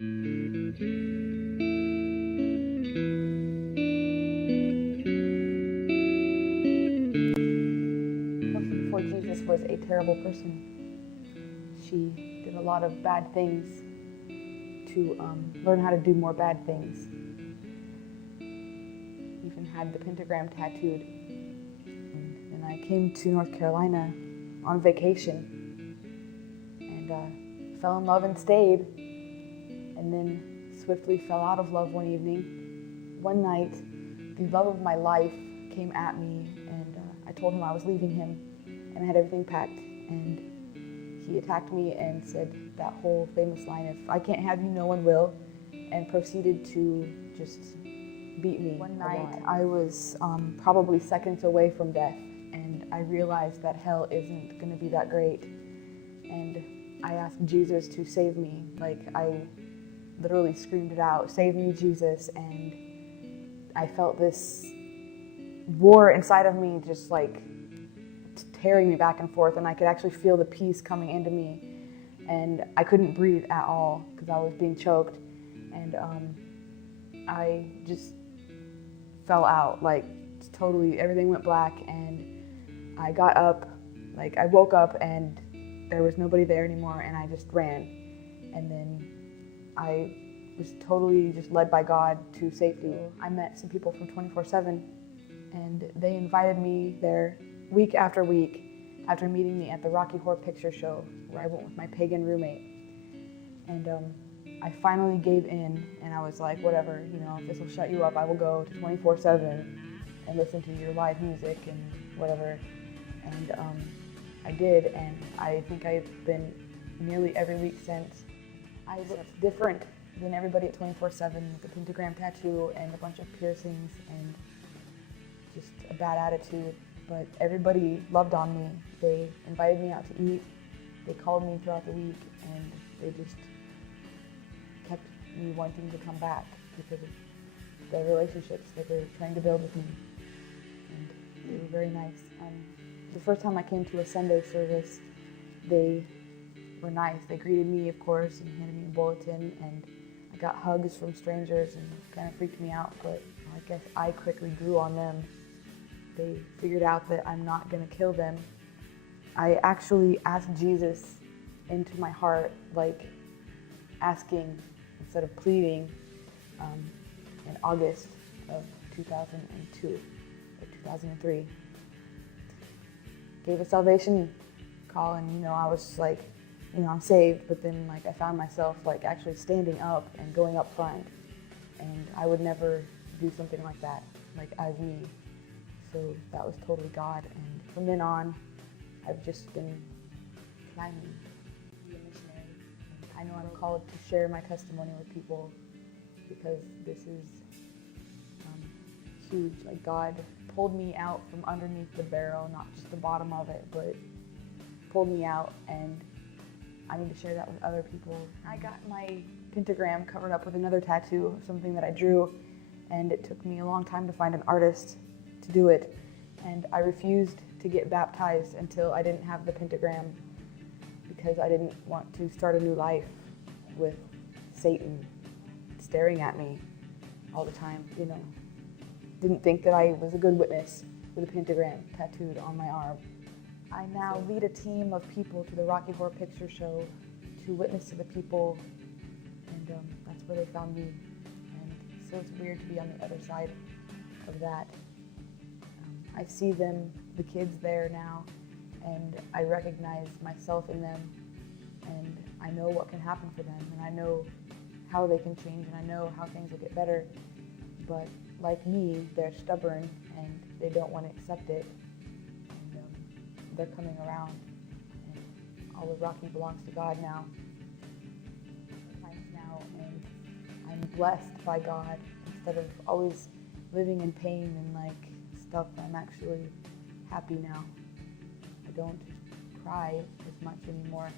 Before Jesus was a terrible person. She did a lot of bad things to learn how to do more bad things. Even had the pentagram tattooed. And I came to North Carolina on vacation and fell in love and stayed, and then swiftly fell out of love one evening. One night, the love of my life came at me, and I told him I was leaving him, and I had everything packed, and he attacked me and said that whole famous line of, "I can't have you, no one will," and proceeded to just beat me. One night, I was probably seconds away from death, and I realized that hell isn't going to be that great, and I asked Jesus to save me. Like, I literally screamed it out, "Save me, Jesus," and I felt this war inside of me just like tearing me back and forth, and I could actually feel the peace coming into me, and I couldn't breathe at all because I was being choked, and I just fell out, like totally everything went black, and I got up, like I woke up and there was nobody there anymore, and I just ran, and then I was totally just led by God to safety. I met some people from 24/7, and they invited me there week after week after meeting me at the Rocky Horror Picture Show, where I went with my pagan roommate. And I finally gave in, and I was like, whatever, you know, if this will shut you up, I will go to 24/7 and listen to your live music and whatever. And I did, and I think I've been nearly every week since. I looked different than everybody at 24/7 with a pentagram tattoo and a bunch of piercings and just a bad attitude. But everybody loved on me. They invited me out to eat. They called me throughout the week, and they just kept me wanting to come back because of the relationships that they were trying to build with me. And they were very nice. The first time I came to a Sunday service, they were nice. They greeted me, of course, and handed me a bulletin, and I got hugs from strangers, and it kind of freaked me out, but I guess I quickly grew on them. They figured out that I'm not going to kill them. I actually asked Jesus into my heart, like asking instead of pleading, in August of 2002 or 2003. Gave a salvation call, and you know, I was like, you know, I'm saved, but then like I found myself like actually standing up and going up front, and I would never do something like that, like as me. So that was totally God, and from then on, I've just been climbing, be a missionary. I know I'm called to share my testimony with people because this is huge. Like, God pulled me out from underneath the barrel, not just the bottom of it, but pulled me out, and I need to share that with other people. I got my pentagram covered up with another tattoo of something that I drew, and it took me a long time to find an artist to do it, and I refused to get baptized until I didn't have the pentagram because I didn't want to start a new life with Satan staring at me all the time, you know. Didn't think that I was a good witness with a pentagram tattooed on my arm. I now lead a team of people to the Rocky Horror Picture Show to witness to the people, and that's where they found me. And so it's weird to be on the other side of that. I see them, the kids there now, and I recognize myself in them, and I know what can happen for them, and I know how they can change, and I know how things will get better. But like me, they're stubborn, and they don't want to accept it, and they're coming around, and all of Rocky belongs to God now. And I'm blessed by God. Instead of always living in pain and like stuff, I'm actually happy now. I don't cry as much anymore.